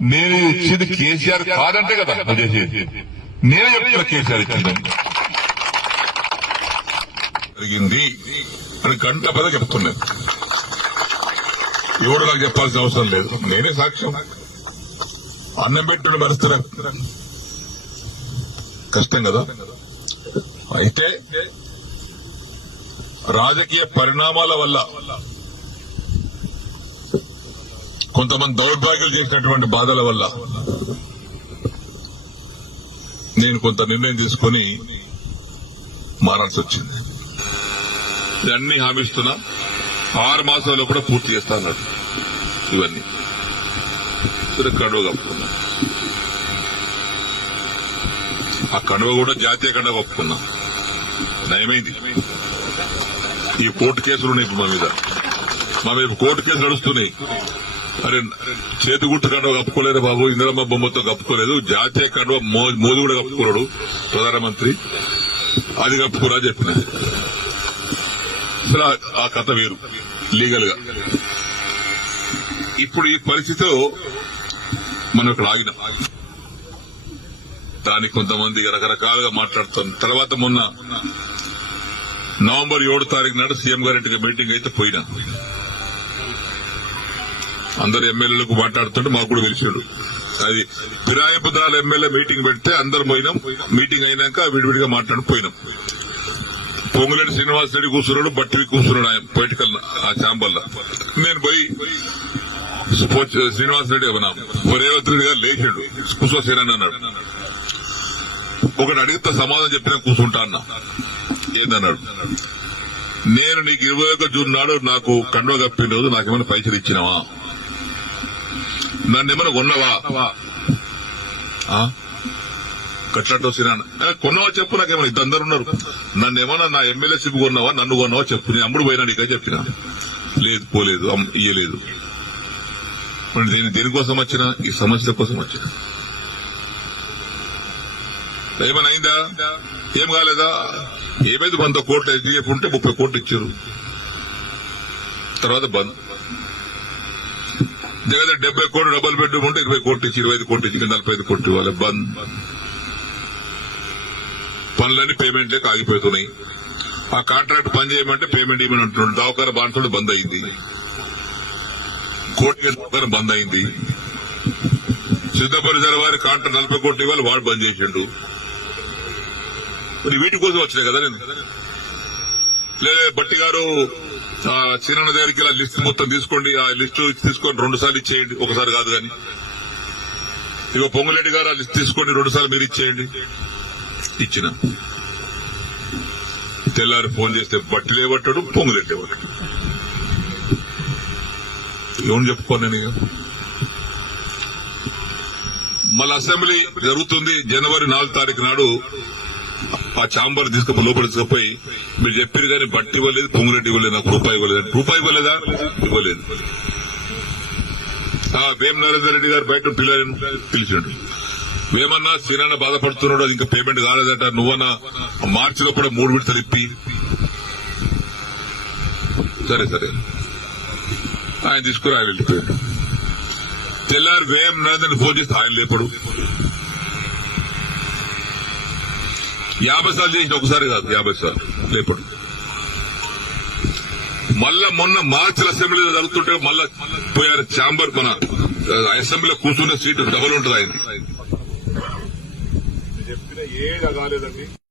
నేను ఇచ్చింది కేసీఆర్ కాదంటే కదా నువ్వు చేసేది. నేనే చెప్తున్నా కేసీఆర్ ఇచ్చిందని జరిగింది అని గంట పద చెప్తున్నాను. ఎవరు నాకు చెప్పాల్సిన అవసరం లేదు, నేనే సాక్ష్యం. అన్నం పెట్టుడు మరుస్తున్నా కష్టం కదా. అయితే రాజకీయ పరిణామాల వల్ల కొంతమంది దౌర్భాగ్యాలు చేసినటువంటి బాధల వల్ల నేను కొంత నిర్ణయం తీసుకుని మారాల్సి వచ్చింది. అన్ని హామీస్తున్నా 6 మాసాల్లో కూడా పూర్తి చేస్తా అన్నారు. ఇవన్నీ కడువ కప్పుకున్నా. ఆ కడువ కూడా జాతీయ కడువ కప్పుకున్నా. నయమైంది. ఈ కోర్టు కేసులు ఉన్నాయి మా మీద కోర్టు కేసులు నడుస్తున్నాయి. అరే చేతి గుర్తు కండువ కప్పుకోలేదు బాబు, ఇందిరమ్మ బొమ్మతో కప్పుకోలేదు, జాతీయ కండువ మోదీ కూడా కప్పుకోరాడు ప్రధానమంత్రి, అది కప్పుకోరా చెప్పిన. అసలు ఆ కథ వేరు లీగల్ గా. ఇప్పుడు ఈ పరిస్థితిలో మనం ఇక్కడ ఆగినాం. దానికి కొంతమంది రకరకాలుగా మాట్లాడుతాం. తర్వాత మొన్న నవంబర్ 7 తారీఖు నాడు సీఎం గారింటికి మీటింగ్ అయితే పోయినా. అందరు ఎమ్మెల్యేలకు మాట్లాడుతుంటే మాకు కూడా తెలిసాడు. అది ఫిరాయింపుదారుల ఎమ్మెల్యే మీటింగ్ పెడితే అందరు పోయినాం. మీటింగ్ అయినాక విడివిడిగా మాట్లాడిపోయినాం. పొంగులేటి శ్రీనివాస్ రెడ్డి కూర్చున్నాడు, బట్టివి కూర్చున్నాడు ఆయన పొలిటికల్ ఆ ఛాంబర్లో. నేను పోయి శ్రీనివాస్ రెడ్డి అన్నాం, రేవంత్ రెడ్డి గారు లేచాడు, కూర్చోసేనని అన్నాడు. ఒకటి అడిగితే సమాధానం చెప్పినా కూర్చుంటా అన్నా. ఏందన్నాడు, నేను నీకు 21 జూన్ నాడు నాకు కండువ కప్పిన రోజు నాకేమైనా పైసలు ఇచ్చినావా, నన్ను ఏమైనా కొన్నావా, కట్లట్టు కొన్నావా చెప్పు, నాకేమైనా ఇద్దరు ఉన్నారు, నన్ను ఏమన్నా నా ఎమ్మెల్యేషిప్ కొన్నావా, నన్ను కొన్నావా చెప్పు, నేను అమ్ముడు పోయినా నీకే చెప్పినా. లేదు పోలేదు, ఇయ్యలేదు. దేనికోసం వచ్చినా ఈ సమస్య కోసం వచ్చిన. ఏమైనా అయిందా, ఏం కాలేదా, ఏమైంది, 100 కోట్లు ఎస్డీఎఫ్ ఉంటే 30 కోట్లు ఇచ్చారు. తర్వాత బంద్. దగ్గర 70 కోట్లు డబుల్ బెడ్రూమ్ ఉంటే 20 కోట్లు ఇచ్చి 25 కోట్లు ఇచ్చి 45 కోట్లు ఇవ్వాలి. బంద్. పనులన్నీ పేమెంట్ లేక ఆగిపోతున్నాయి. ఆ కాంట్రాక్ట్ పని చేయమంటే పేమెంట్ ఇవ్వమని అంటున్నాడు. దవాఖాన బాన్సుడు బంద్ అయింది, కోర్టు బంద్ అయింది. సిద్ధపరిసర వారి కాంట్రాక్ట్ 40 కోట్లు ఇవ్వాలి, వాడు బంద్ చేసిండు. మరి వీటి కోసం వచ్చినాయి కదా నేను. లేదా బట్టి గారు సీనన్న దగ్గరికి ఇలా లిస్ట్ మొత్తం తీసుకోండి, ఆ లిస్టు తీసుకొని 2 సార్లు ఇచ్చేయండి, ఒకసారి కాదు కానీ. ఇక పొంగులేటి గారు ఆ లిస్ట్ తీసుకోండి, 2 సార్లు మీరు ఇచ్చేయండి. ఇచ్చిన తెల్లారి ఫోన్ చేస్తే బట్టి లేవట్టాడు, పొంగులేటి లేవట్టాడు. ఏమని చెప్పుకోను నేను. మళ్ళీ అసెంబ్లీ జరుగుతుంది. జనవరి 4 తారీఖు నాడు ఆ ఛాంబర్ తీసుకుపోయి లోపల తీసుకుపోయి మీరు చెప్పారు కానీ బట్టి ఇవ్వలేదు, పొంగులేటి ఇవ్వలేదు, నాకు రూపాయి ఇవ్వలేదు. రూపాయి ఇవ్వలేదా, ఇవ్వలేదు. వేం నరేందర్ రెడ్డి గారు బయట పిలిచాడు. వేమన్నా సీనన్న బాధపడుతున్నాడు, అది ఇంకా పేమెంట్ కాలేదట, నువ్వన్నా మార్చిలో కూడా 3 విడతలు ఇప్పి. సరే సరే ఆయన తీసుకుని ఆయన వెళ్ళిపోయాడు. తెల్లారు వేం నరేందర్ ఫోన్ చేస్తే ఆయన లేపడు. 50 సార్లు చేసిన, ఒకసారి కాదు 50 సార్లు లేపడు. మళ్ళా మొన్న మార్చి అసెంబ్లీలో జరుగుతుంటే మళ్ళా పోయారు ఛాంబర్. మన అసెంబ్లీలో కూర్చున్న సీటు డబల్ ఉంటుంది ఆయన. చెప్పిన ఏది కాలేదండి.